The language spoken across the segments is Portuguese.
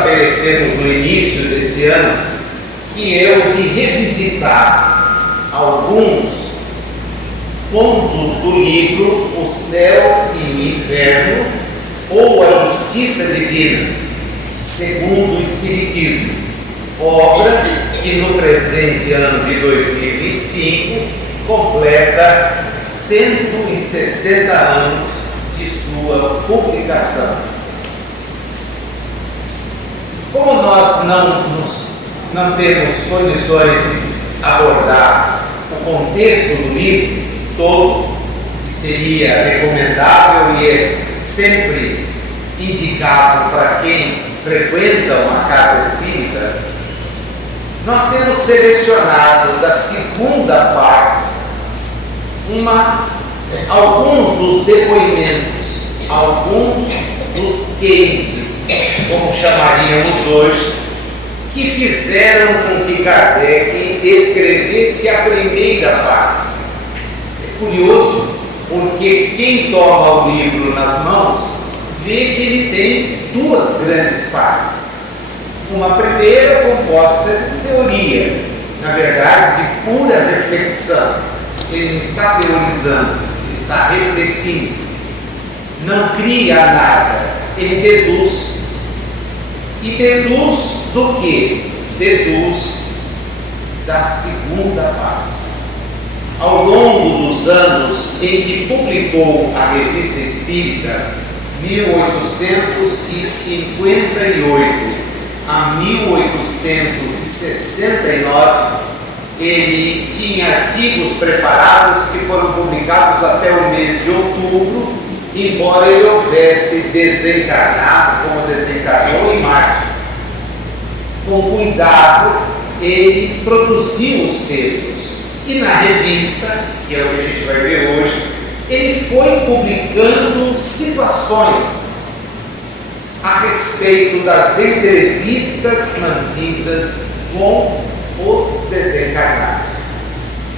estabelecemos no início desse ano, que é o de revisitar alguns pontos do livro O Céu e o Inferno, ou A Justiça Divina, segundo o Espiritismo, obra que no presente ano de 2025 completa 160 anos de sua publicação. Como nós não temos condições de abordar o contexto do livro todo, que seria recomendável e é sempre indicado para quem frequenta uma casa espírita, nós temos selecionado da segunda parte alguns dos depoimentos, alguns dos cases, como chamaríamos hoje, que fizeram com que Kardec escrevesse a primeira parte. É curioso, porque quem toma o livro nas mãos vê que ele tem duas grandes partes. Uma primeira composta de teoria, na verdade, de pura reflexão. Ele não está teorizando, ele está refletindo. Não cria nada, ele deduz. E deduz do quê? Deduz da segunda parte. Ao longo dos anos em que publicou a Revista Espírita, 1858 a 1869, ele tinha artigos preparados que foram publicados até o mês de outubro, embora ele houvesse desencarnado, como desencarnou em março. Com cuidado, ele produziu os textos. E na revista, que é o que a gente vai ver hoje, ele foi publicando situações a respeito das entrevistas mantidas com os desencarnados.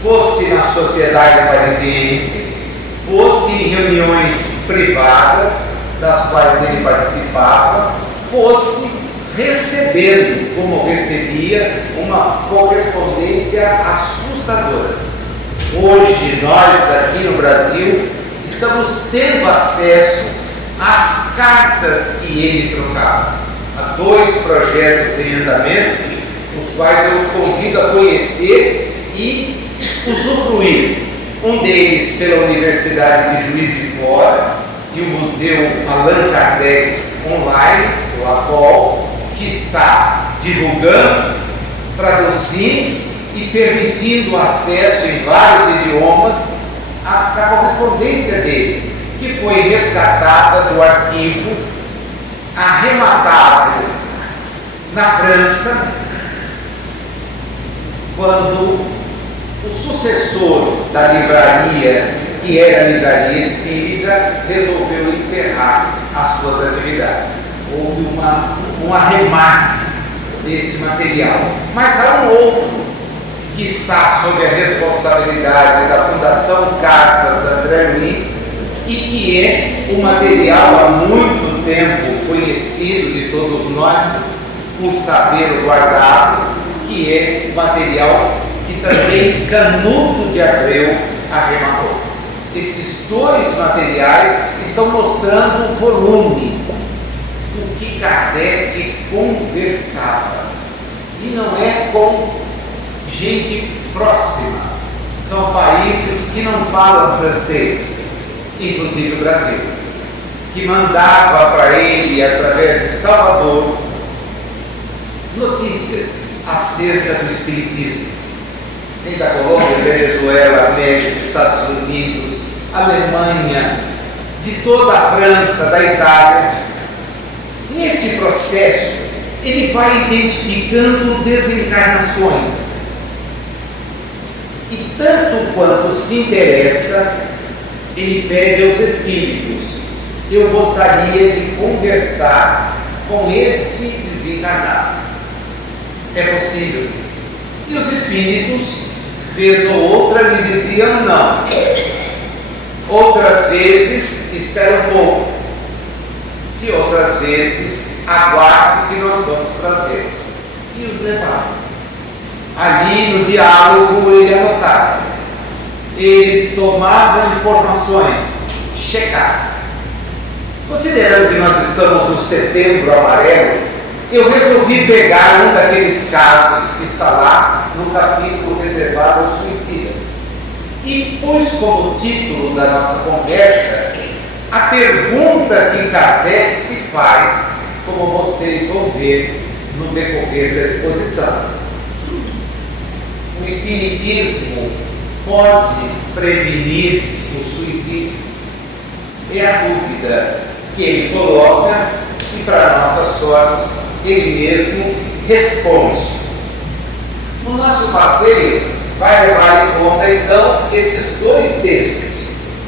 Fosse na Sociedade Parisiense, fosse em reuniões privadas das quais ele participava, fosse recebendo, como recebia, uma correspondência assustadora. Hoje, nós aqui no Brasil estamos tendo acesso às cartas que ele trocava. Há 2 projetos em andamento, os quais eu os convido a conhecer e usufruir. Um deles pela Universidade de Juiz de Fora e o Museu Allan Kardec Online, o APOL, que está divulgando, traduzindo e permitindo acesso em vários idiomas à correspondência dele, que foi resgatada do arquivo, arrematado na França, quando o sucessor da livraria, que era a Livraria Espírita, resolveu encerrar as suas atividades. Houve um arremate desse material. Mas há um outro que está sob a responsabilidade da Fundação Casas André Luiz e que é um material há muito tempo conhecido de todos nós, por saber guardado, que é o material que também Canuto de Abreu arrematou. Esses 2 materiais estão mostrando o volume do que Kardec conversava. E não é com gente próxima. São países que não falam francês, inclusive o Brasil, que mandava para ele, através de Salvador, notícias acerca do Espiritismo. Nem da Colômbia, Venezuela, México, Estados Unidos, Alemanha, de toda a França, da Itália. Neste processo, ele vai identificando desencarnações. E tanto quanto se interessa, ele pede aos espíritos: eu gostaria de conversar com este desencarnado. É possível? E os espíritos, vez ou outra, lhe diziam não. Outras vezes, espera um pouco. que outras vezes aguarde que nós vamos trazer. E os levava. Ali no diálogo ele anotava, ele tomava informações, checava. Considerando que nós estamos no Setembro Amarelo, eu resolvi pegar um daqueles casos que está lá no capítulo reservado aos suicidas e pus como título da nossa conversa a pergunta que Kardec se faz, como vocês vão ver no decorrer da exposição. O Espiritismo pode prevenir o suicídio? É a dúvida que ele coloca e, para nossa sorte, ele mesmo responde. No nosso passeio, vai levar em conta então esses dois textos.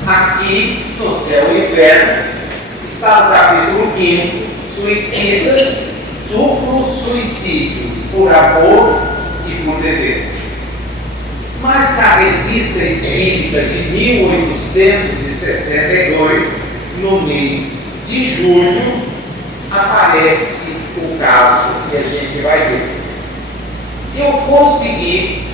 Aqui, no Céu e Inferno, está no capítulo 5, Suicidas, duplo suicídio, por amor e por dever. Mas na Revista Espírita de 1862, no mês de julho, aparece o caso que a gente vai ver. Eu consegui,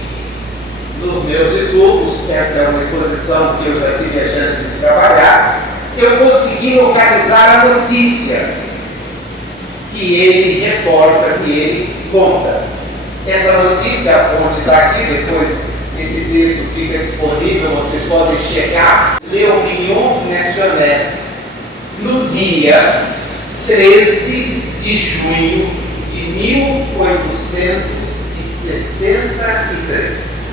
nos meus estudos, essa é uma exposição que eu já tive a chance de trabalhar, eu consegui localizar a notícia que ele reporta, que ele conta. Essa notícia, a fonte está aqui, depois esse texto fica disponível, vocês podem checar. L'Opinion Nationale, no dia 13 de junho de 1863.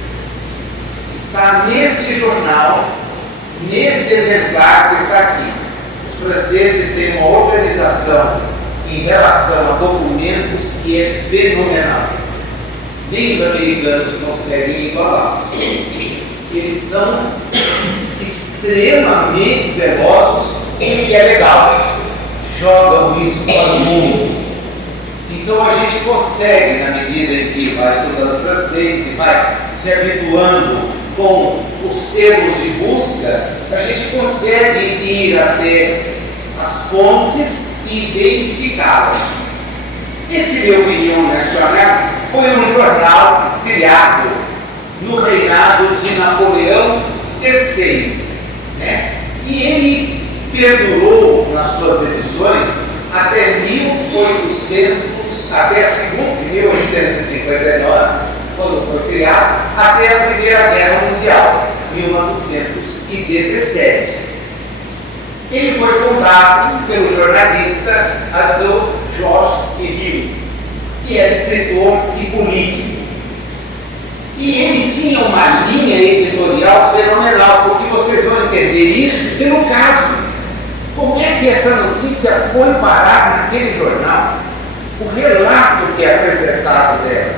Está neste jornal, neste exemplar que está aqui. Os franceses têm uma organização em relação a documentos que é fenomenal. Nem os americanos conseguem igualá-los. Eles são extremamente zelosos em que é legal. Jogam isso para o mundo. Então a gente consegue, na medida em que vai estudando francês e vai se habituando com os termos de busca, a gente consegue ir até as fontes e identificá-las. Esse L'Opinion Nationale foi um jornal criado no reinado de Napoleão III, né? E ele perdurou nas suas edições até 1800, até a segunda, de 1859, quando foi criado, até a Primeira Guerra Mundial, 1917. Ele foi fundado pelo jornalista Adolphe Georges Herriot, que era escritor e político. E ele tinha uma linha editorial fenomenal, porque vocês vão entender isso pelo caso. Como é que essa notícia foi parar naquele jornal? O relato que é apresentado dela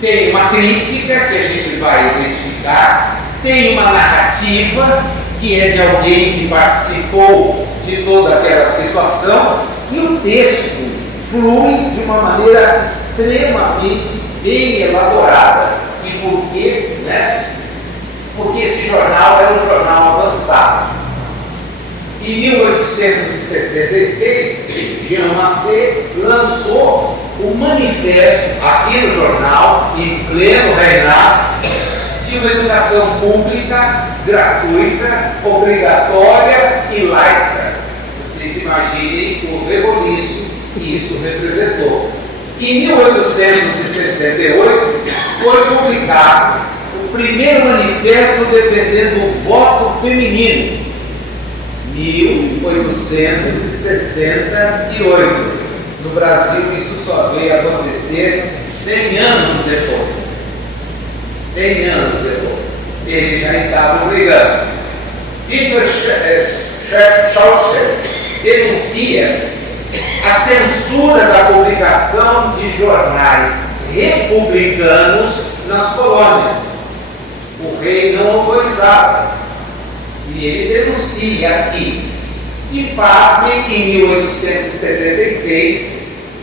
tem uma crítica que a gente vai identificar, tem uma narrativa que é de alguém que participou de toda aquela situação, e o texto flui de uma maneira extremamente bem elaborada. E por quê? Né? Porque esse jornal era um jornal avançado. Em 1866, Jean Massé lançou o manifesto aqui no jornal, em pleno reinado, de uma educação pública, gratuita, obrigatória e laica. Vocês imaginem o reboliço que isso representou. Em 1868, foi publicado o primeiro manifesto defendendo o voto feminino. 1868. No Brasil, isso só veio acontecer 100 anos depois. 100 anos depois. Ele já estava brigando. Victor Schaucher denuncia a censura da publicação de jornais republicanos nas colônias. O rei não autorizava. E ele denuncia aqui. E pasmem, em 1876,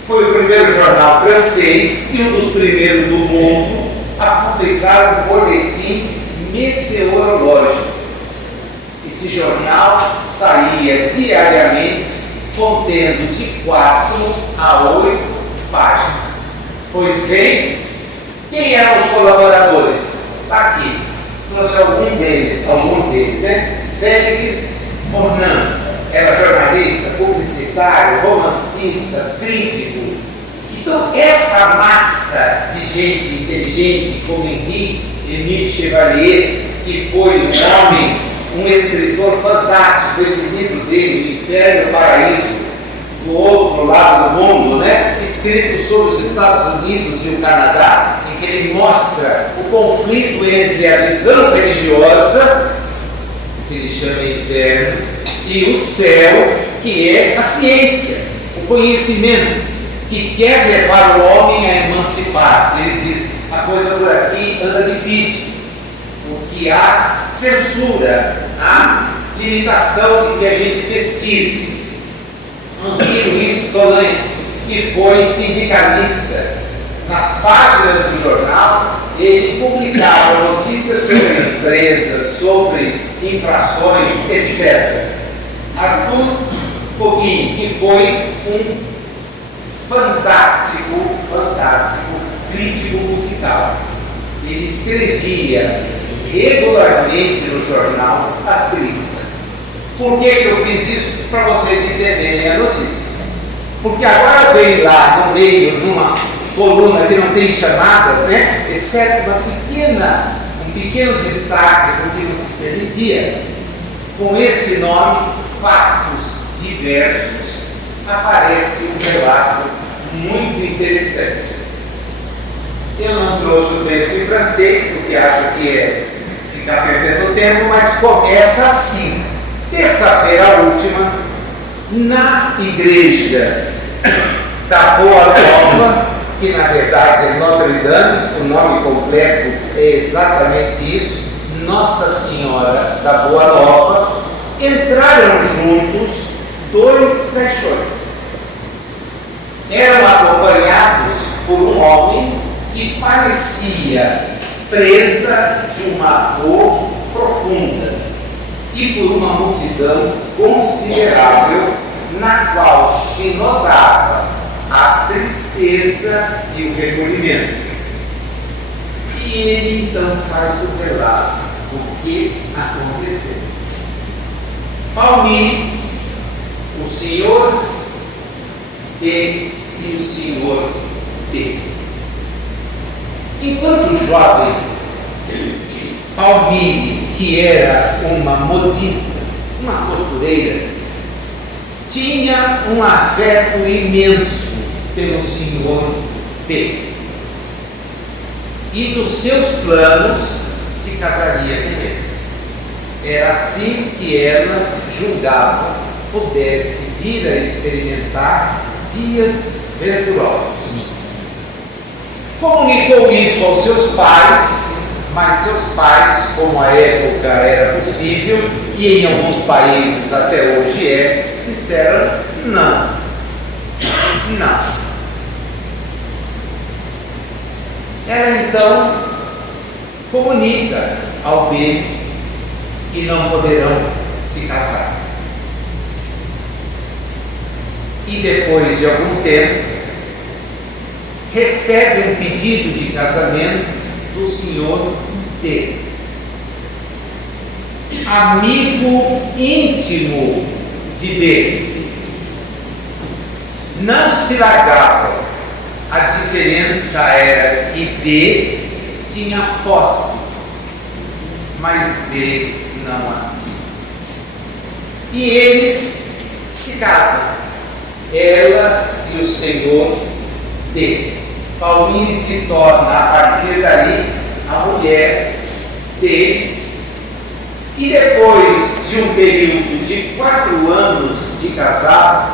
foi o primeiro jornal francês e um dos primeiros do mundo a publicar um boletim meteorológico. Esse jornal saía diariamente contendo de 4 a 8 páginas. Pois bem, quem eram os colaboradores? Está aqui. Trouxe alguns deles, né? Félix Ornan era jornalista, publicitário, romancista, crítico. Então, essa massa de gente inteligente como Émile Chevalier, que foi um homem, um escritor fantástico, esse livro dele, O Inferno e o Paraíso, do outro lado do mundo, né? Escrito sobre os Estados Unidos e o Canadá, em que ele mostra o conflito entre a visão religiosa, que ele chama inferno, e o céu, que é a ciência, o conhecimento, que quer levar o homem a emancipar-se. Ele diz, a coisa por aqui anda difícil, porque há censura, há limitação de que a gente pesquise. Henri Louis Tollan, que foi sindicalista, nas páginas do jornal, ele publicava notícias sobre empresas, sobre infrações, etc. Arthur Coguin, que foi um fantástico crítico musical. Ele escrevia regularmente no jornal as críticas. Por que eu fiz isso? Para vocês entenderem a notícia. Porque agora vem lá no meio, numa coluna que não tem chamadas, né? Exceto um pequeno destaque, porque não se permitia, com esse nome, fatos diversos, aparece um relato muito interessante. Eu não trouxe o texto em francês, porque acho que é ficar perdendo tempo, mas começa assim. Terça-feira última, na igreja da Boa Nova, que na verdade é Notre Dame, o nome completo é exatamente isso, Nossa Senhora da Boa Nova, entraram juntos 2 caixões. Eram acompanhados por um homem que parecia presa de uma dor profunda e por uma multidão considerável, na qual se notava a tristeza e o recolhimento. E ele então faz o relato do que aconteceu. Palmir, o senhor E e o senhor P. Enquanto jovem, Palmir, que era uma modista, uma costureira, tinha um afeto imenso pelo senhor P. E nos seus planos se casaria com ele. Era assim que ela julgava pudesse vir a experimentar dias venturosos. Comunicou isso aos seus pais, mas seus pais, como a época era possível, e em alguns países até hoje disseram não. Ela então comunica ao B que não poderão se casar. E depois de algum tempo, recebe um pedido de casamento do senhor D, amigo íntimo de B. Não se largava. A diferença era que D tinha posses, mas B não as tinha. E eles se casam. Ela e o senhor D. Palmir se torna, a partir daí, a mulher D. E depois de um período de 4 anos de casado,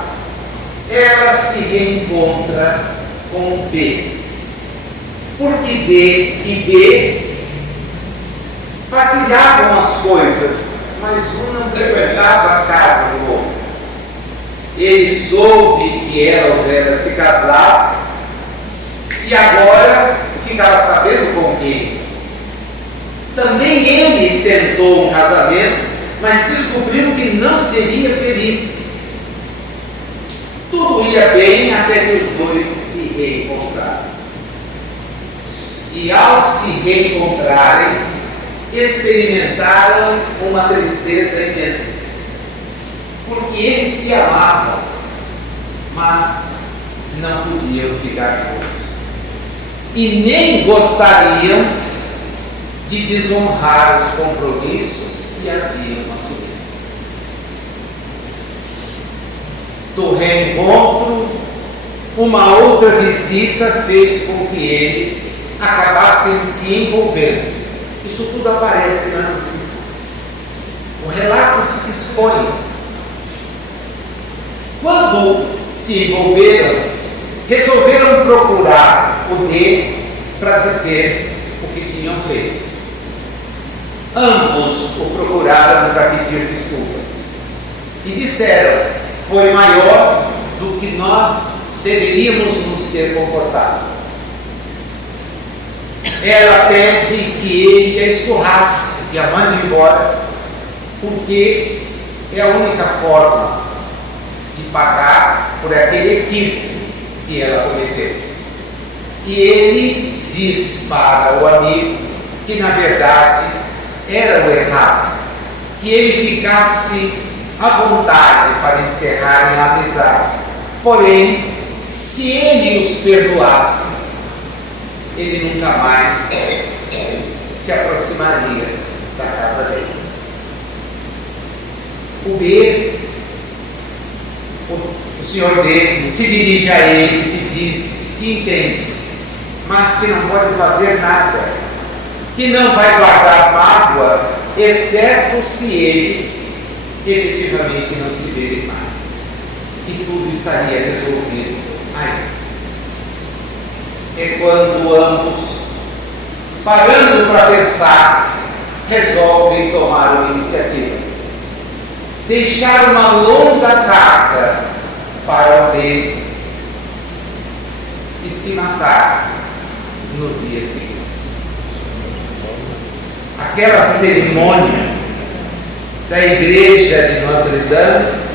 ela se reencontra com B. Porque D e B partilhavam as coisas, mas um não frequentava a casa do outro. Ele soube que ela houvera se casar e agora ficava sabendo com quem. Também ele tentou um casamento, mas descobriu que não seria feliz. Tudo ia bem até que os dois se reencontraram. E ao se reencontrarem, experimentaram uma tristeza imensa. Porque eles se amavam, mas não podiam ficar juntos. E nem gostariam de desonrar os compromissos que haviam assumido. Do reencontro, uma outra visita fez com que eles acabassem se envolvendo. Isso tudo aparece na notícia. O relato se expõe. Quando se envolveram, resolveram procurar o D para dizer o que tinham feito. Ambos o procuraram para pedir desculpas e disseram: foi maior do que nós deveríamos nos ter comportado. Ela pede que ele a escorrasse e a mande embora, porque é a única forma de pagar por aquele equívoco que ela cometeu. E ele diz para o amigo que na verdade era o errado, que ele ficasse à vontade para encerrarem a amizade. Porém, se ele os perdoasse, ele nunca mais se aproximaria da casa deles. O B, o senhor D, se dirige a eles e diz que entende, mas que não pode fazer nada, que não vai guardar mágoa, exceto se eles efetivamente não se verem mais. E tudo estaria resolvido aí. É quando ambos, parando para pensar, resolvem tomar uma iniciativa. Deixar uma longa carta para o D e se matar no dia seguinte. Aquela cerimônia da igreja de Notre Dame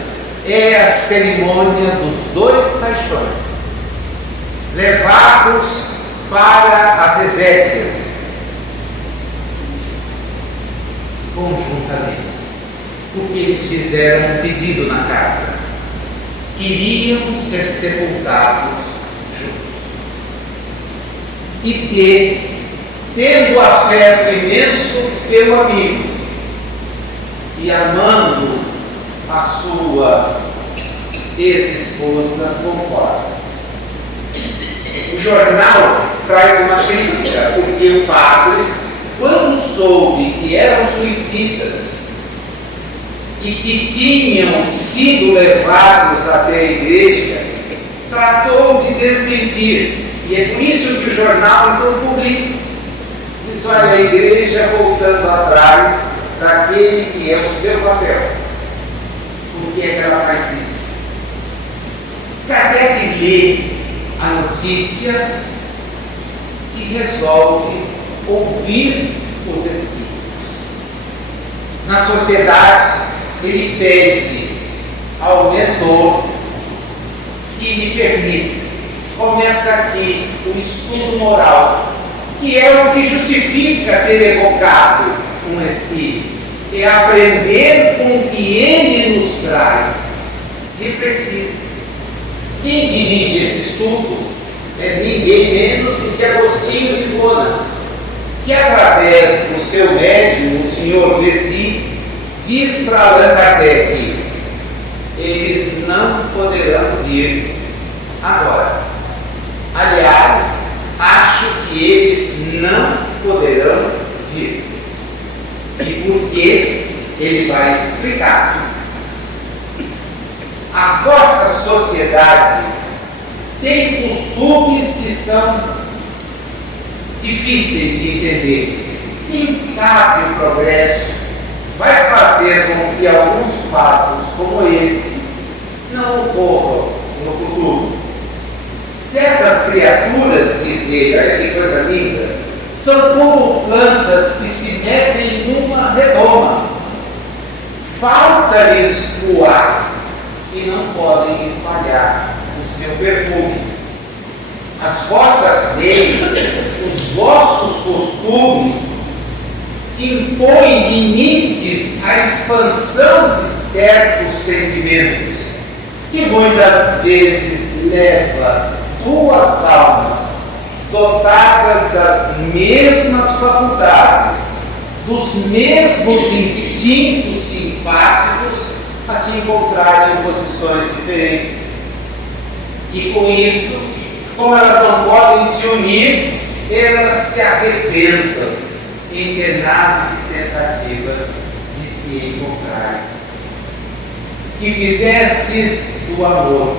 é a cerimônia dos dois caixões, levados para as exéquias conjuntamente, porque eles fizeram um pedido na carta: queriam ser sepultados juntos. E tendo afeto imenso pelo amigo e amando a sua ex-esposa, concorda. O jornal traz uma crítica, porque o padre, quando soube que eram suicidas e que tinham sido levados até a igreja, tratou de desmentir. E é por isso que o jornal então publica. Diz: olha, a igreja voltando atrás daquele que é o seu papel. Por que é que ela faz isso? Kardec lê a notícia e resolve ouvir os espíritos. Na sociedade, ele pede ao mentor que lhe permita. Começa aqui o estudo moral, que é o que justifica ter evocado um espírito. É aprender com o que ele nos traz, refletir. Quem dirige esse estudo é ninguém menos do que Agostinho de Hipona, que através do seu médium, o senhor Vessi, diz para Allan Kardec: eles não poderão vir agora. Aliás, acho que eles não poderão vir. E por que? Ele vai explicar. A vossa sociedade tem costumes que são difíceis de entender. Quem sabe o progresso vai fazer com que alguns fatos como este não ocorram no futuro. Certas criaturas, diz ele, olha que coisa linda, são como plantas que se metem numa redoma. Falta-lhes o ar e não podem espalhar seu perfume. As vossas leis, os vossos costumes, impõem limites à expansão de certos sentimentos, que muitas vezes leva duas almas dotadas das mesmas faculdades, dos mesmos instintos simpáticos, a se encontrarem em posições diferentes. E com isso, como elas não podem se unir, elas se arrebentam em tenazes tentativas de se encontrarem. Que fizestes do amor,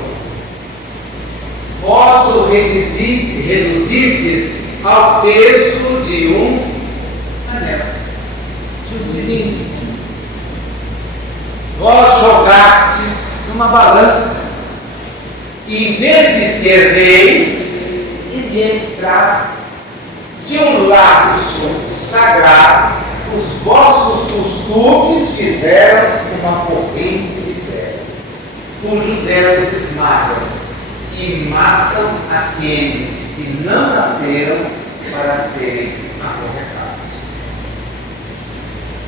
vós o reduzistes ao peso de um anel, de um cilindro. Vós jogastes numa balança, e em vez de ser rei, ele é escravo. De um lado sagrado, os vossos costumes fizeram uma corrente de ferro, cujos elos esmagam e matam aqueles que não nasceram para serem acorrentados.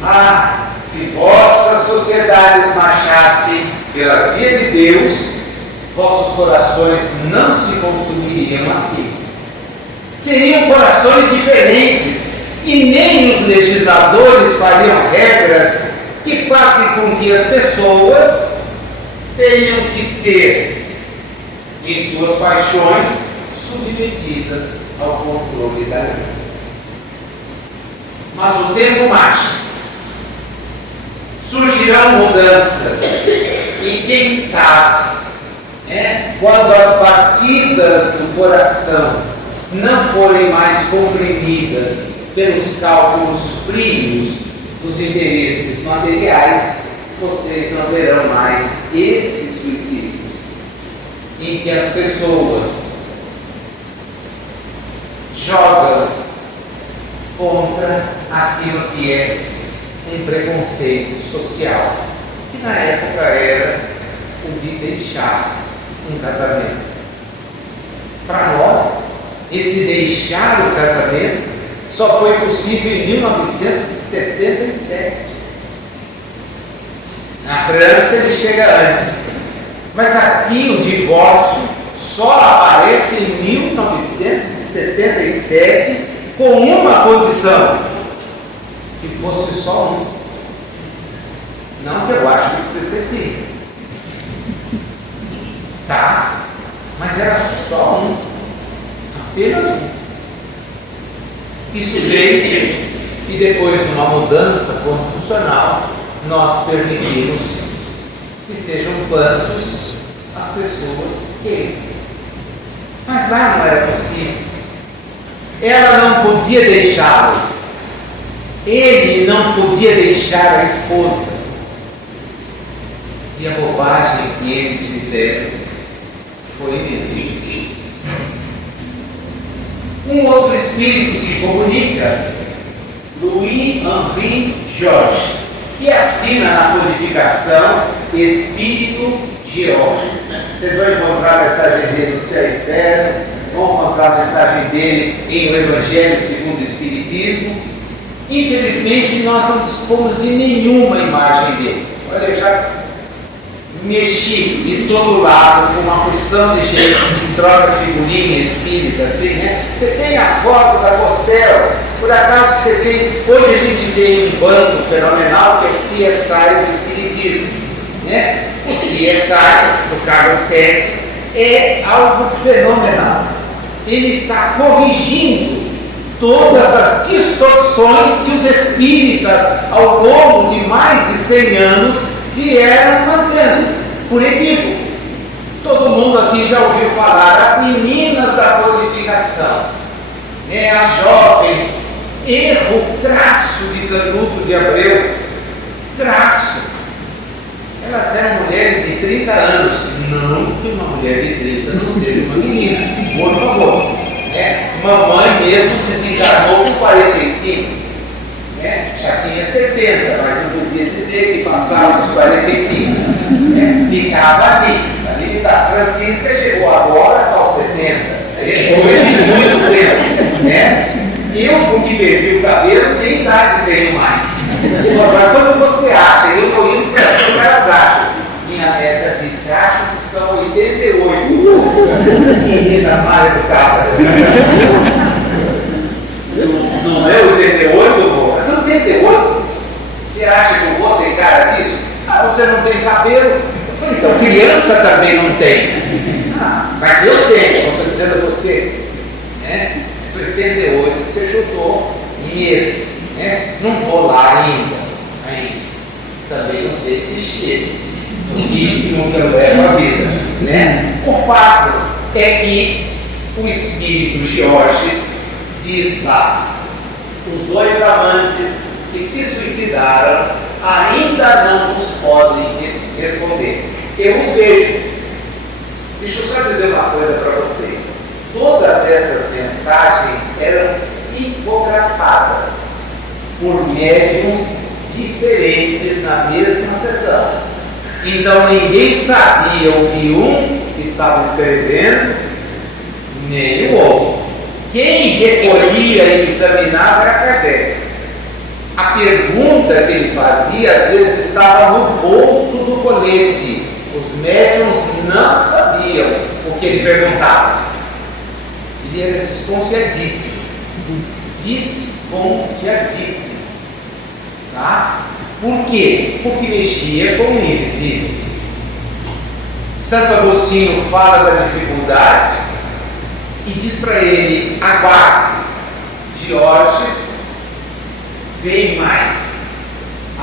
Ah, se vossas sociedades marchassem pela via de Deus, vossos corações não se consumiriam assim. Seriam corações diferentes, e nem os legisladores fariam regras que façam com que as pessoas tenham que ser, em suas paixões, submetidas ao controle da lei. Mas o tempo marcha, surgirão mudanças, e quem sabe, quando as batidas do coração não forem mais comprimidas pelos cálculos frios dos interesses materiais, vocês não verão mais esses suicídios em que as pessoas jogam contra aquilo que é um preconceito social, que na época era o de deixar um casamento. Para nós, esse deixar o casamento só foi possível em 1977. Na França ele chega antes, mas aqui o divórcio só aparece em 1977 com uma condição: que fosse só um. Não que eu acho que precisa ser sim. Tá, mas era só um. Apenas um. Isso veio e depois de uma mudança constitucional nós permitimos que sejam quantos as pessoas queiram. Mas lá não era possível. Ela não podia deixá-lo. Ele não podia deixar a esposa. E a bobagem que eles fizeram foi imensa. Um outro espírito se comunica, Louis-Henri Georges, que assina na codificação Espírito Georges. Vocês vão encontrar a mensagem dele no Céu e Inferno, vão encontrar a mensagem dele em O Evangelho segundo o Espiritismo. Infelizmente, nós não dispomos de nenhuma imagem dele. Olha, eu já mexi de todo lado com uma porção de gente que troca figurinha espírita, assim, né? Você tem a foto da Costela, por acaso você tem. Hoje a gente tem um banco fenomenal que é o CSI do Espiritismo, né? O CSI do Carlos Sete é algo fenomenal. Ele está corrigindo todas as distorções que os espíritas, ao longo de mais de 100 anos, vieram mantendo, por equívoco. Todo mundo aqui já ouviu falar, as meninas da codificação, as jovens, erro crasso de Canuto de Abreu, crasso. Elas eram mulheres de 30 anos, não que uma mulher de 30 não seja uma menina, por favor. Mamãe mesmo desencarnou com 45. Já tinha 70, mas não podia dizer que passava dos 45. Ficava ali a Francisca chegou agora aos 70. Depois de muito tempo, né? Eu, porque perdi o cabelo, nem idade tenho mais. Agora, quando você acha, eu estou indo para o que elas acham. Minha neta disse, acho que são 88. Menina mais educada. Não é 88, vô? É 88? Você acha que eu vou ter cara disso? Ah, você não tem cabelo? Eu falei, então criança também não tem. Ah, mas eu tenho, como estou dizendo a você. Né? 88 você chutou mesmo. Né? Não estou lá ainda. Também não sei se chega. No ritmo que eu levo a vida. Né? O fato é que o espírito Georges diz lá: os dois amantes que se suicidaram ainda não nos podem responder. Eu os vejo. Deixa eu só dizer uma coisa para vocês. Todas essas mensagens eram psicografadas por médiuns diferentes na mesma sessão. Então ninguém sabia o que um estava escrevendo, nem o outro. Quem recolhia e examinava era Kardec. A pergunta que ele fazia às vezes estava no bolso do colete. Os médiuns não sabiam o que ele perguntava. Ele era desconfiadíssimo. Desconfiadíssimo. Tá? Por quê? Porque mexia com o invisível. Santo Agostinho fala da dificuldade e diz para ele: aguarde, Georges, vem mais.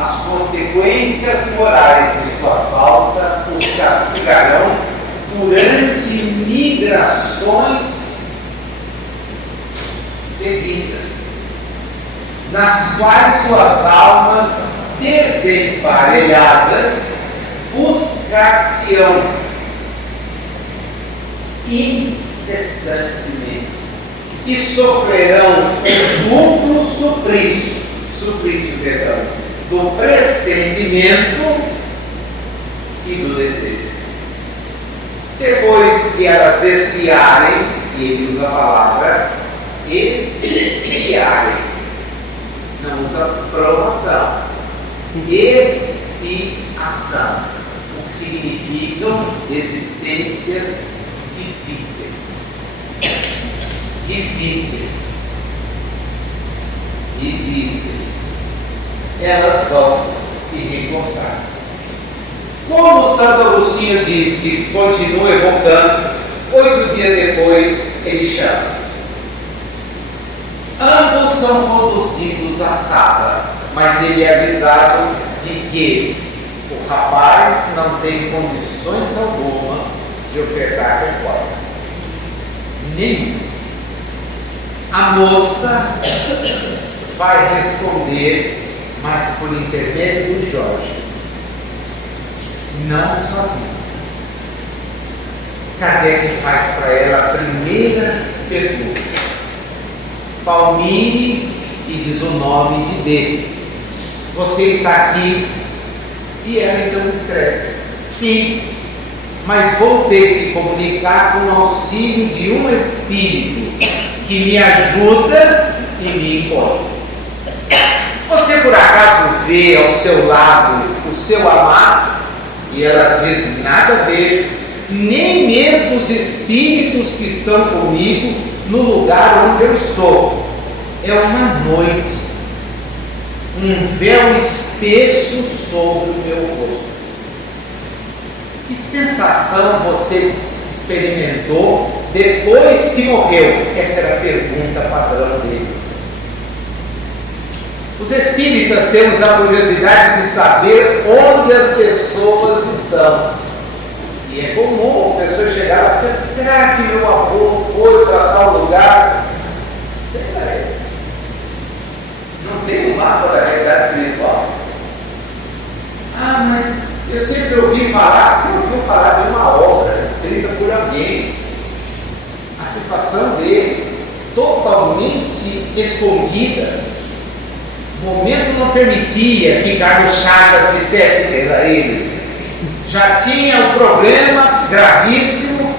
As consequências morais de sua falta os castigarão durante migrações seguidas, nas quais suas almas desemparelhadas buscar-se-ão incessantemente e sofrerão um duplo suplício, do pressentimento e do desejo. Depois que elas expiarem, e ele usa a palavra expiarem, não usa provação, expiação, o que significam existências difíceis. Elas vão se reencontrar. Como Santo Agostinho disse, continua evocando, 8 dias depois ele chama. Ambos são conduzidos à sala, mas ele é avisado de que o rapaz não tem condições alguma de ofertar respostas. Nenhuma. A moça vai responder, mas por intermédio do Georges, não sozinho. Kardec faz para ela a primeira pergunta. Palmire e diz o nome de D. Você está aqui? E ela então escreve: sim, mas vou ter que comunicar com o auxílio de um espírito que me ajuda e me impõe. Você por acaso vê ao seu lado o seu amado? E ela diz: nada vejo, nem mesmo os espíritos que estão comigo no lugar onde eu estou. É uma noite, um véu espesso sobre o meu rosto. Que sensação você experimentou depois que morreu? Essa era a pergunta padrão dele. Os espíritas temos a curiosidade de saber onde as pessoas estão. E é comum a pessoa chegar lá e dizer: será que meu avô foi para tal lugar? Sei lá. Não tem um mapa da realidade espiritual? Ah, mas eu sempre ouvi falar. Você ouviu falar de uma obra escrita por alguém, a situação dele totalmente escondida. O momento não permitia que Carlos Chagas dissesse que era ele. já tinha o problema gravíssimo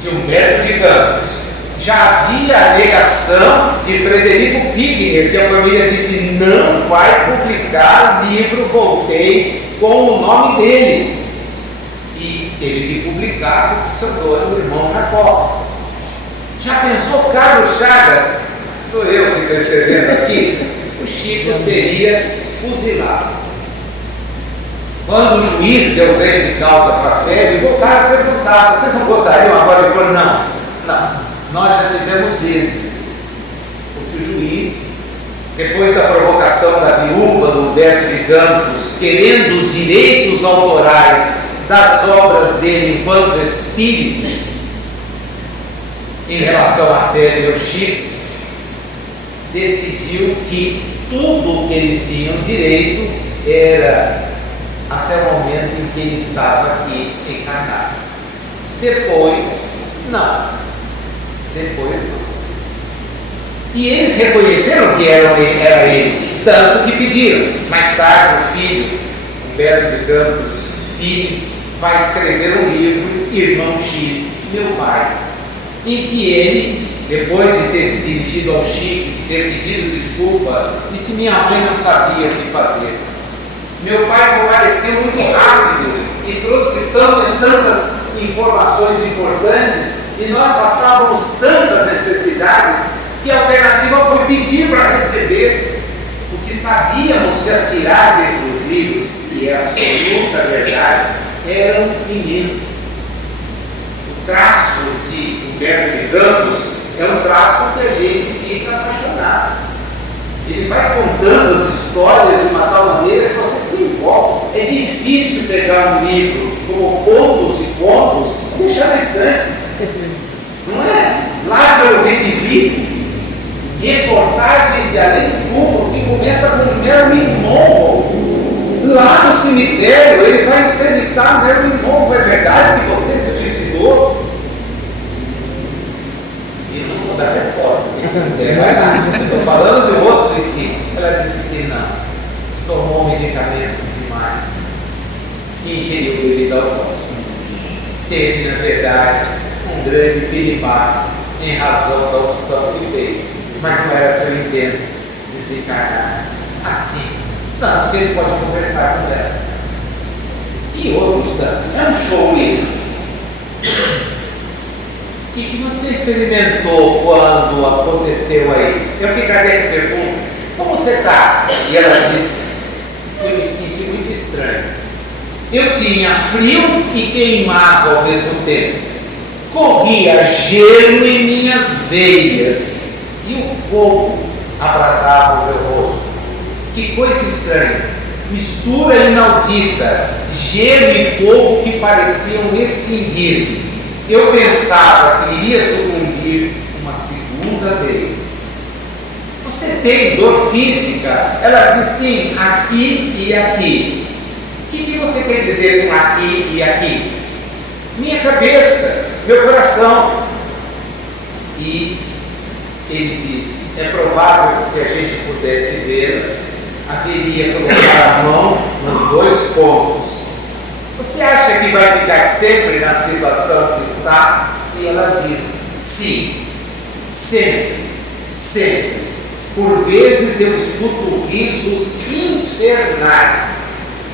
de Humberto de Campos. Já havia a negação de Frederico Figner, que a família disse: não vai publicar o livro Voltei com o nome dele. E teve que publicar com o pseudônimo do irmão Jacó. Já pensou Carlos Chagas? Sou eu que estou escrevendo aqui. O Chico seria fuzilado. Quando o juiz deu ganho de causa para a fé, e voltaram a perguntar: vocês não gostariam agora de pôr? Não, nós já tivemos êxito. Porque o juiz, depois da provocação da viúva do Humberto de Campos, querendo os direitos autorais das obras dele enquanto espírito, em relação à fé de Chico, decidiu que tudo o que eles tinham direito era até o momento em que ele estava aqui encarnado. Depois não. E eles reconheceram que era ele, tanto que pediram. Mais tarde, o filho, Humberto de Campos, filho, vai escrever um livro, Irmão X, meu pai, em que ele, depois de ter se dirigido ao Chico, de ter pedido desculpa, disse: minha mãe não sabia o que fazer. Meu pai compareceu muito rápido e trouxe tantas informações importantes, e nós passávamos tantas necessidades, que a alternativa foi pedir para receber, porque sabíamos que as tiragens dos livros, e é absoluta verdade, eram imensas. O traço de Humberto de Campos é um traço que a gente fica apaixonado. Ele vai contando as histórias de uma tal maneira que você se envolve. É difícil pegar um livro como pontos e pontos e deixar na estante. Não é? Lázaro Redivivo, reportagens de além do túmulo, que começa com Marilyn Monroe. Lá no cemitério, ele vai entrevistar Marilyn Monroe. É verdade que você se suicidou? E eu não vou dar resposta. É verdade. Eu estou falando de um outro suicídio. Ela disse que não. Tomou medicamentos demais. Ingeriu bebida alcoólica. Teve, na verdade, um grande piripaque em razão da opção que fez. Mas não era seu intento desencarnar assim. Tanto que ele pode conversar com ela. E outros tantos. É um show livre. O que você experimentou quando aconteceu aí? É o que Kardec pergunta: como você está? E ela disse: eu me senti muito estranho. Eu tinha frio e queimava ao mesmo tempo. Corria gelo em minhas veias e o fogo abrasava o meu rosto. Que coisa estranha, mistura inaudita, gelo e fogo que pareciam extinguir. Eu pensava que iria sucumbir uma segunda vez. Você tem dor física? Ela diz sim, aqui e aqui. O que você quer dizer com aqui e aqui? Minha cabeça, meu coração. E ele diz: é provável que se a gente pudesse ver, haveria colocar a mão nos dois pontos. Você acha que vai ficar sempre na situação que está? E ela diz: sim, sempre, sempre. Por vezes eu escuto risos infernais,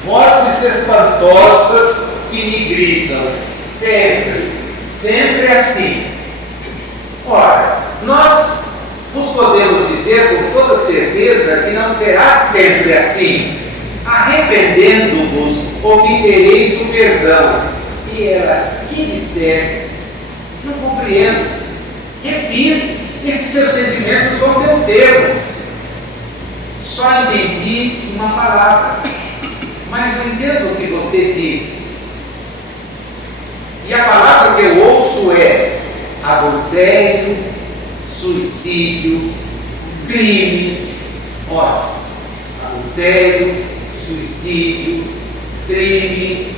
vozes espantosas que me gritam: sempre, sempre assim. Ora, nós vos podemos dizer com toda certeza que não será sempre assim. Arrependendo-vos, obtereis o perdão. E ela: que dissestes? Não compreendo. Repito, esses seus sentimentos vão ter um termo. Só entendi uma palavra, mas não entendo o que você diz. E a palavra que eu ouço é adultério, suicídio, crimes, ódio. Adultério, suicídio, crime,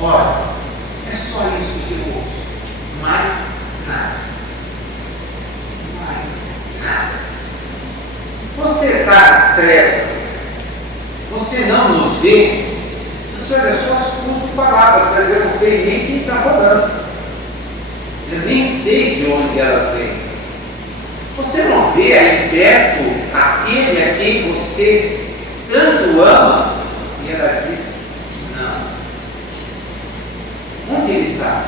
ódio. É só isso que eu ouço. Mais nada. Mais nada. Você está nas trevas. Você não nos vê. Mas olha só, escuto palavras. sei nem quem está falando. Eu nem sei de onde elas vêm. Você não vê aí perto aquele a quem você tanto ama? E ela diz, não. Onde ele está?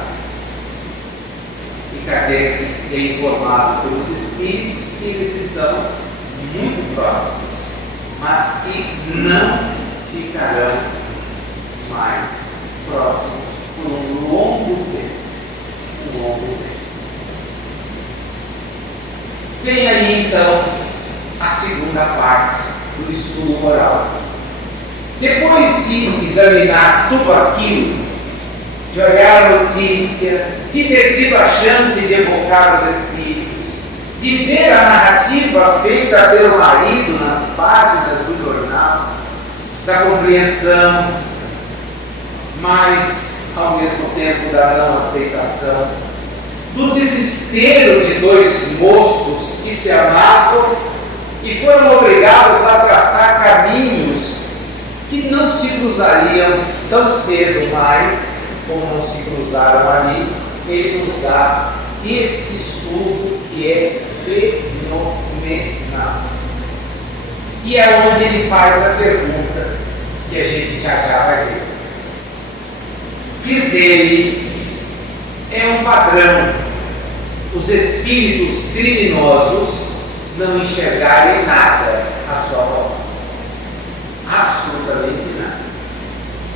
E Kardec é informado pelos espíritos que eles estão muito próximos, mas que não ficarão mais próximos por um longo tempo. Vem aí então a segunda parte do estudo moral. Depois de examinar tudo aquilo, de olhar a notícia, de ter tido a chance de evocar os espíritos, de ver a narrativa feita pelo marido nas páginas do jornal, da compreensão, mas ao mesmo tempo da não aceitação, do desespero de dois moços que se amavam e foram obrigados a traçar caminhos que não se cruzariam tão cedo mais, como não se cruzaram ali. Ele nos dá esse estudo que é fenomenal. E é onde ele faz a pergunta que a gente já vai ver. Diz ele, é um padrão os espíritos criminosos não enxergarem nada à sua volta. Absolutamente nada.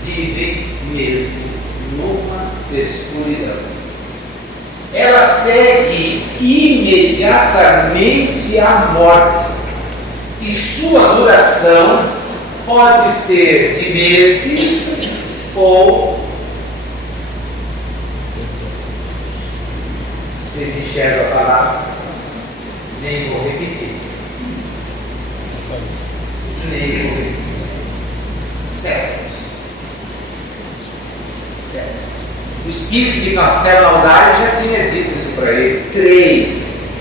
Vivem mesmo numa escuridão. Ela segue imediatamente à morte. E sua duração pode ser de meses ou... Vocês enxergam a palavra? Nem vou repetir. Séculos. O espírito de Castelo Aldaire já tinha dito isso para ele.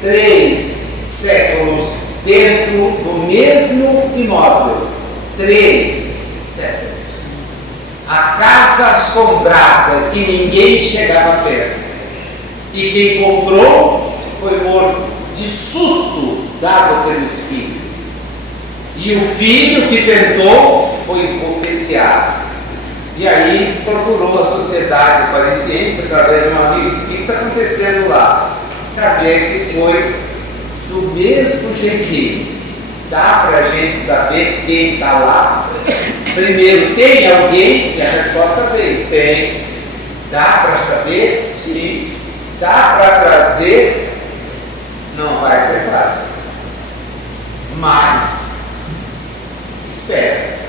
Três séculos dentro do mesmo imóvel. 3 séculos. A casa assombrada que ninguém chegava perto. E quem comprou foi morto de susto dado pelo espírito. E o filho que tentou foi esbofeteado. E aí procurou a sociedade parisiense através de um amigo, disse: o que está acontecendo lá? Kardec foi do mesmo jeitinho. Dá para a gente saber quem está lá? Primeiro, tem alguém? E a resposta veio: tem. Dá para saber? Sim. Dá para trazer? Não vai ser fácil. Mas, espera.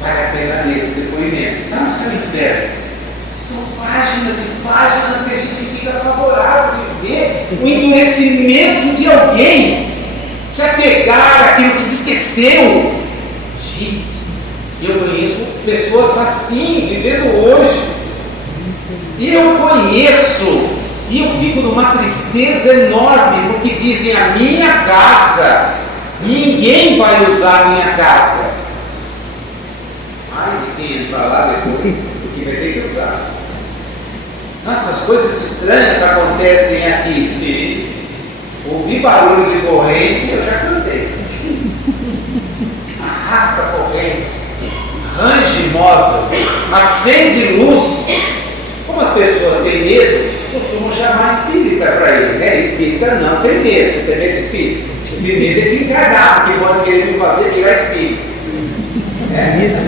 Vale a pena ler esse depoimento. Está no seu inferno. São páginas e páginas que a gente fica apavorado de ver o endurecimento de alguém se apegar àquilo que esqueceu. Gente, eu conheço pessoas assim, vivendo hoje. Eu conheço. E eu fico numa tristeza enorme, porque dizem: a minha casa, ninguém vai usar a minha casa. Ai de quem entrar lá depois, porque vai ter que usar. Nossa, as coisas estranhas acontecem aqui, filho. Ouvir barulho de corrente, eu já cansei. Arrasta corrente, range imóvel, acende luz. Como as pessoas têm medo, costumam chamar espírita para ele, né? Espírita não tem medo de espírito. Tem medo é de encarnar, porque pode querer me fazer virar espírito.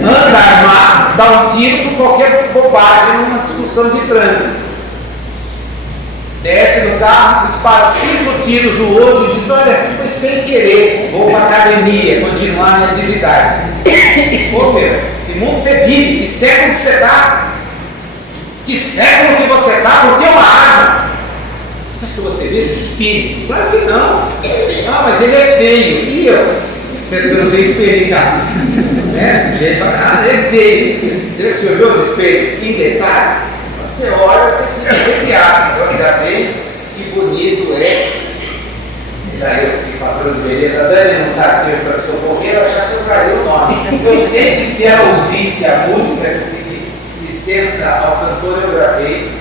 Manda armar, dá um tiro por qualquer bobagem numa discussão de trânsito. Desce no carro, dispara 5 tiros no outro e diz: olha, foi sem querer, vou para a academia, continuar minha atividade. Pô, meu, que mundo você vive, que século que você está? Que século que você está por ter uma arma? Você acha que eu vou ter medo de espírito? Claro que não. Ah, mas ele é feio. E eu? Pensa que eu não tenho espelho em casa. O sujeito fala: ah, ele é feio. Será que você olhou no espelho em detalhes? Quando você olha, você fica arrepiado. Ainda bem, que bonito é. Se daí eu fiquei patrão de beleza, a Dani não está aqui para socorrer, ela já socorreu o nome. Eu sei que se ela ouvisse a música, licença ao cantor eu gravei,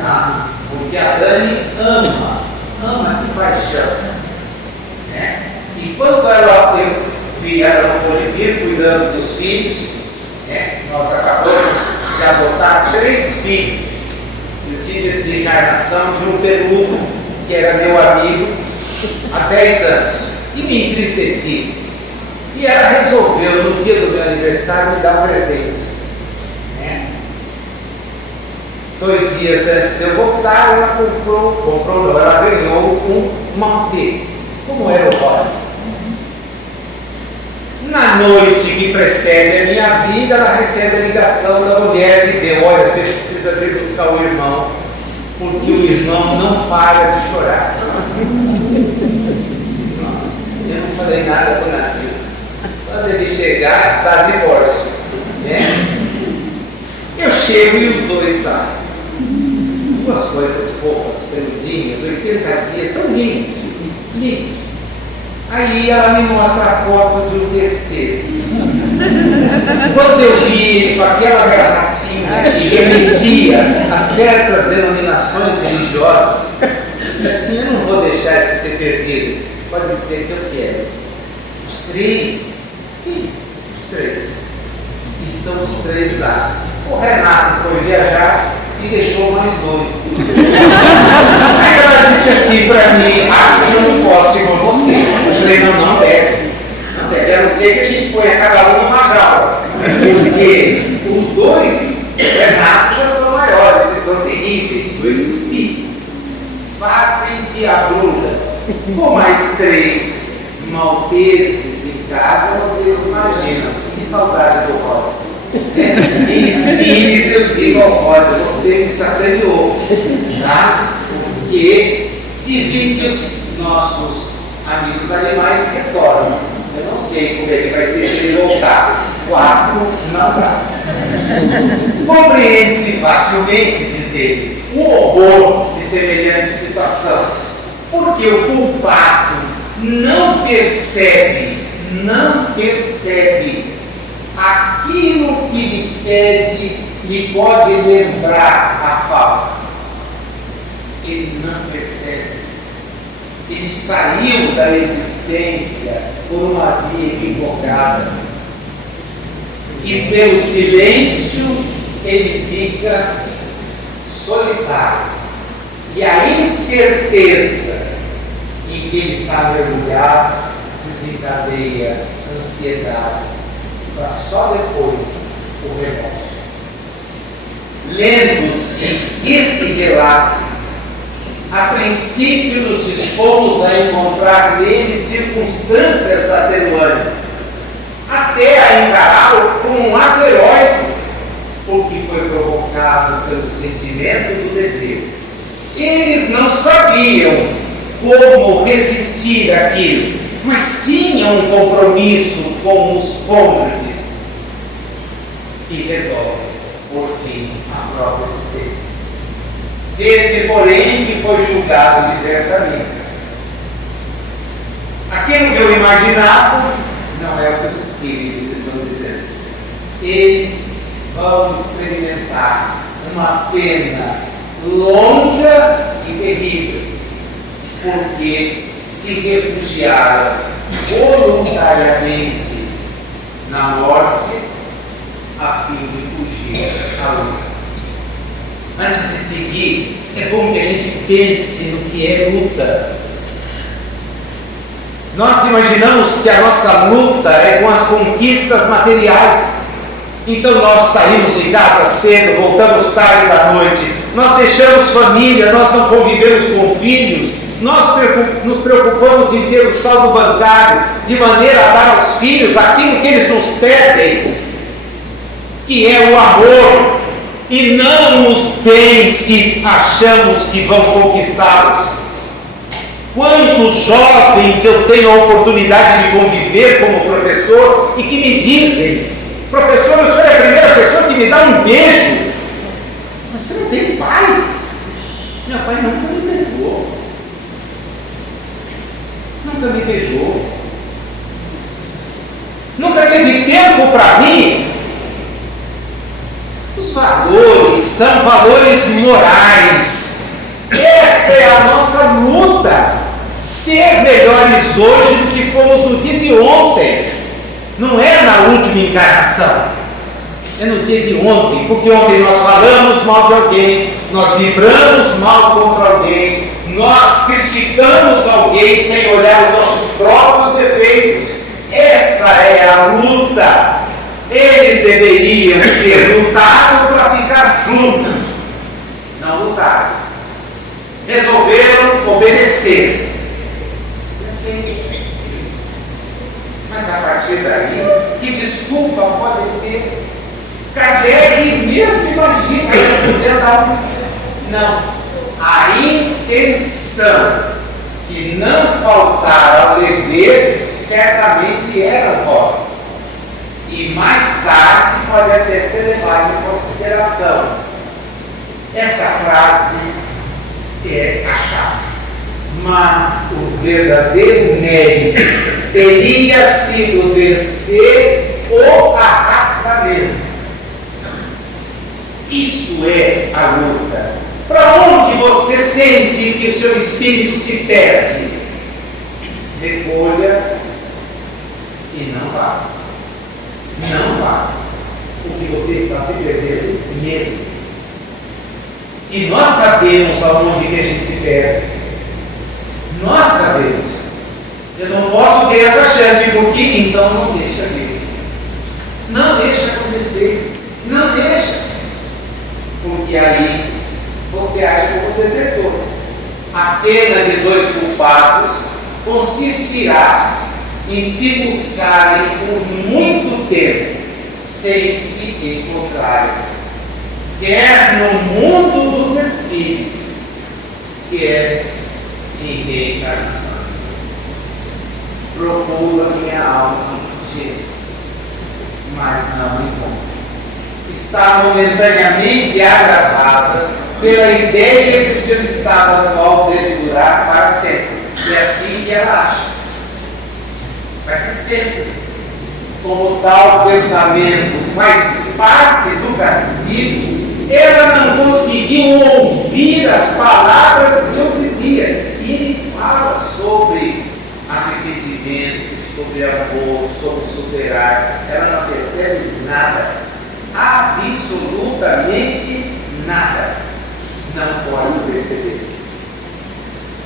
tá? Porque a Dani ama de paixão, né? E quando eu vi ela no Bolivia cuidando dos filhos, né? Nós acabamos de adotar 3 filhos. Eu tive a desencarnação de um peludo que era meu amigo há 10 anos e me entristeci. E ela resolveu, no dia do meu aniversário, me dar um presente. 2 dias antes de eu voltar, ela ela ganhou um Maltese, como era o Rhodes. Na noite que precede a minha vida, ela recebe a ligação da mulher que deu: olha, você precisa vir buscar o irmão, porque o irmão não para de chorar. Nossa, eu não falei nada para o Nasir. Quando ele chegar, dá divórcio, né? Eu chego e os dois lá. 2 coisas fofas, peludinhas, 80 dias, tão lindos, lindos. Aí ela me mostra a foto de um terceiro. Quando eu vi ele com aquela gravatinha que remetia a certas denominações religiosas, eu disse assim: eu não vou deixar esse ser perdido. Pode dizer que eu quero. Os 3? Sim, os 3. Estão os 3 lá. O Renato foi viajar e deixou mais 2. Aí ela disse assim para mim: acho que eu não posso ir com você. Eu falei: não deve. Não deve, a não ser que a gente ponha cada um numa jaula. Porque os 2 Renato já são maiores, vocês são terríveis, 2 Spitz. Fazem diabruras. Com mais 3 malteses em casa, vocês imaginam. Que saudade do Roda. Em espírito eu digo ao Roda: você me sacaneou, tá? Porque dizem que os nossos amigos animais retornam. Eu não sei como é que vai ser se ele voltar. 4 não dá. Compreende-se facilmente, diz ele, o horror de semelhante situação, porque o culpado não percebe aquilo que lhe pede, lhe pode lembrar a falta. Ele não percebe. Ele saiu da existência por uma via equivocada. E pelo silêncio ele fica solitário. E a incerteza em que ele está mergulhado desencadeia ansiedades, para só depois o remorso. Lendo-se esse relato, a princípio nos dispomos a encontrar nele circunstâncias atenuantes, até a encará-lo como um ato heróico, porque foi provocado pelo sentimento do dever. Eles não sabiam como resistir àquilo, mas tinham um compromisso com os cônjuges e resolvem, por fim, a própria existência. Esse, porém, que foi julgado diversamente. Aquilo que eu imaginava não é o que os espíritos estão dizendo. Eles vão experimentar uma pena longa e terrível, porque se refugiaram voluntariamente na morte a fim de fugir à luta. Antes de seguir, é bom que a gente pense no que é luta. Nós imaginamos que a nossa luta é com as conquistas materiais. Então nós saímos de casa cedo, voltamos tarde da noite, nós deixamos família, nós não convivemos com filhos, nós nos preocupamos em ter o saldo bancário, de maneira a dar aos filhos aquilo que eles nos pedem, que é o amor, e não os bens que achamos que vão conquistá-los. Quantos jovens eu tenho a oportunidade de conviver como professor e que me dizem: professor, o senhor é a primeira pessoa que me dá um beijo. Mas você não tem pai? Meu pai nunca me beijou. Nunca me beijou. Nunca teve tempo para mim. Os valores são valores morais. Essa é a nossa luta. Ser melhores hoje do que fomos no dia de ontem. Não é na última encarnação. É no dia de ontem. Porque ontem nós falamos mal de alguém, nós vibramos mal contra alguém, nós criticamos alguém sem olhar os nossos próprios defeitos. Essa é a luta. Eles deveriam ter lutado para ficar juntos. Não lutaram. Resolveram obedecer. Mas a partir daí, que desculpa podem ter? Kardec mesmo imagina que poder dar não. A intenção de não faltar ao dever certamente era honrosa. E mais tarde pode até ser levado em consideração. Essa frase é a chave. Mas o verdadeiro mérito teria sido vencer o arrastamento. Isso é a luta. Para onde você sente que o seu espírito se perde? Recolha e não vá. Não vá. Porque você está se perdendo mesmo. E nós sabemos aonde que a gente se perde. Nós sabemos. Eu não posso ter essa chance, porque então não deixa vir. Não deixa acontecer. Não deixa. Porque aí você acha como desertor. A pena de 2 culpados consistirá em se buscarem por muito tempo sem se encontrarem, quer no mundo dos espíritos, quer em reencarnações. Procuro a minha alma, mas não encontro. Está momentaneamente agravada pela ideia que o seu estado atual deve durar para sempre. É assim que ela acha. Vai ser sempre. Como tal pensamento faz parte do castigo, ela não conseguiu ouvir as palavras que eu dizia. E ele fala sobre arrependimento, sobre amor, sobre superar-se. Ela não percebe nada. Absolutamente nada. Não pode perceber.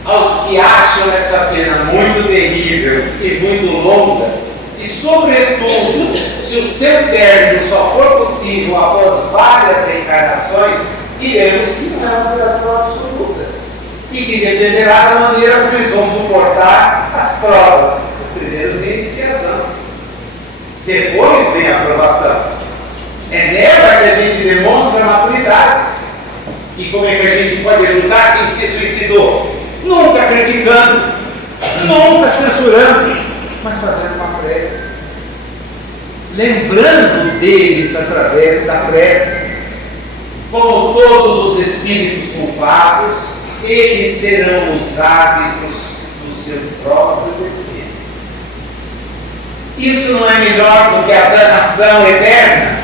Aos que acham essa pena muito terrível e muito longa, e sobretudo, se o seu término só for possível após várias reencarnações, diremos que não é uma duração absoluta e que dependerá da maneira como eles vão suportar as provas, os primeiros meios de expiação. Depois vem a aprovação. É nela que a gente demonstra a maturidade. E como é que a gente pode ajudar quem se suicidou? Nunca criticando, nunca censurando, mas fazendo uma prece. Lembrando deles através da prece. Como todos os espíritos culpados, eles serão os hábitos do seu próprio destino. Isso não é melhor do que a danação eterna?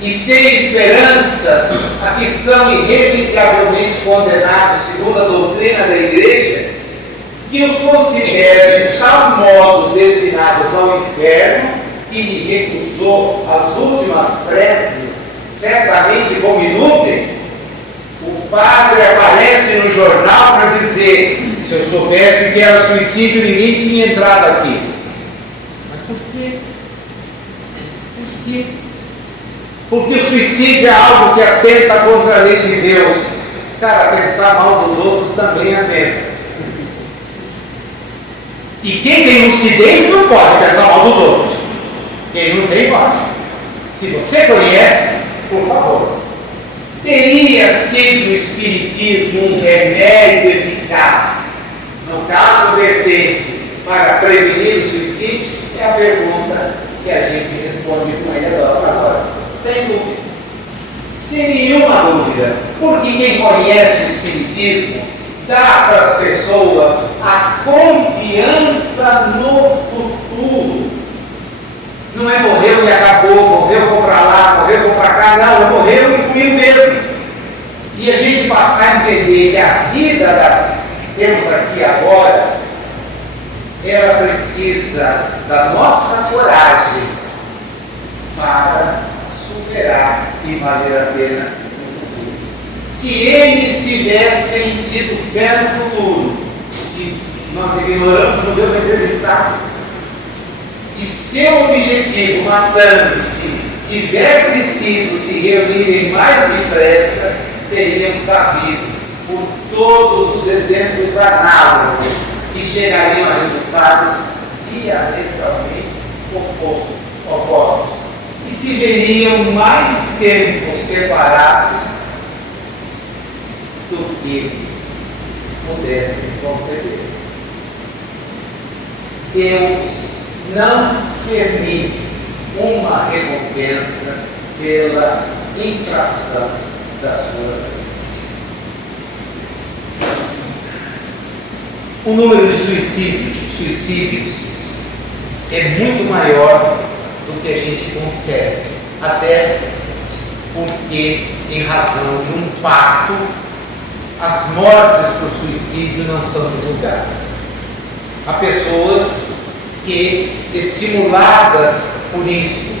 E sem esperanças, a que são irremediavelmente condenados segundo a doutrina da Igreja, que os considere de tal modo destinados ao inferno, que lhe recusou as últimas preces, certamente como inúteis. O padre aparece no jornal para dizer: se eu soubesse que era suicídio, ninguém tinha entrado aqui. Mas por quê? Por quê? Porque o suicídio é algo que atenta contra a lei de Deus. Cara, pensar mal dos outros também atenta. E quem tem lucidez não pode pensar mal dos outros. Quem não tem, pode. Se você conhece, por favor. Teria sido o Espiritismo um remédio eficaz, no caso vertente, para prevenir o suicídio? É a pergunta que a gente responde com ele agora. Sem dúvida. Sem nenhuma dúvida. Porque quem conhece o Espiritismo dá para as pessoas a confiança no futuro. Não é morreu e acabou, morreu, vou para lá, morreu, vou para cá, não, eu morreu e comigo mesmo. E a gente passar a entender que a vida que temos aqui agora, ela precisa da nossa coragem para superar e valer a pena no futuro. Se eles tivessem tido fé no futuro, que nós ignoramos, não deu para entrevistar, e seu objetivo, matando-se, tivesse sido se reunirem mais depressa, teriam sabido por todos os exemplos análogos que chegariam a resultados diametralmente opostos e se veriam mais tempo separados do que pudessem conceber. Deus não permite uma recompensa pela infração das suas leis. O número de suicídios é muito maior do que a gente consegue, até porque, em razão de um pacto, as mortes por suicídio não são divulgadas. Há pessoas que, estimuladas por isso,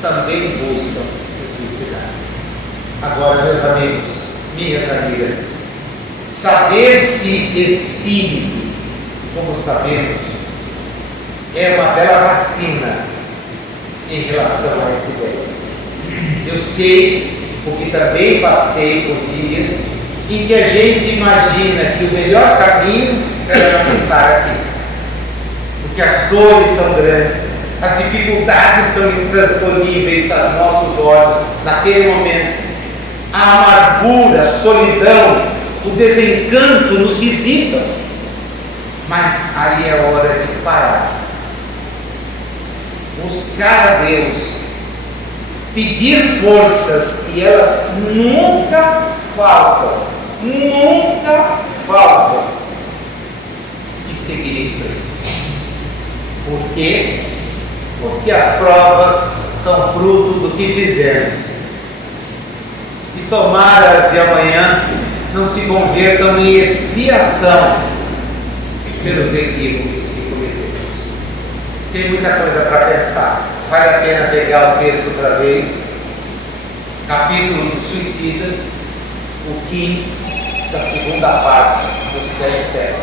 também buscam se suicidar. Agora, meus amigos, minhas amigas, saber-se espírito, como sabemos, é uma bela vacina em relação a essa ideia. Eu sei, porque também passei por dias em que a gente imagina que o melhor caminho era não estar aqui, porque as dores são grandes, as dificuldades são intransponíveis aos nossos olhos naquele momento. A amargura, a solidão, o desencanto nos visitam. Mas aí é hora de parar, buscar a Deus, pedir forças, e elas nunca faltam, de seguir em frente. Por quê? Porque as provas são fruto do que fizemos. E tomara as de amanhã não se convertam em expiação pelos equívocos que cometemos. Tem muita coisa para pensar. Vale a pena pegar o texto outra vez, capítulo dos suicidas, o 5 da segunda parte do Céu e Fé.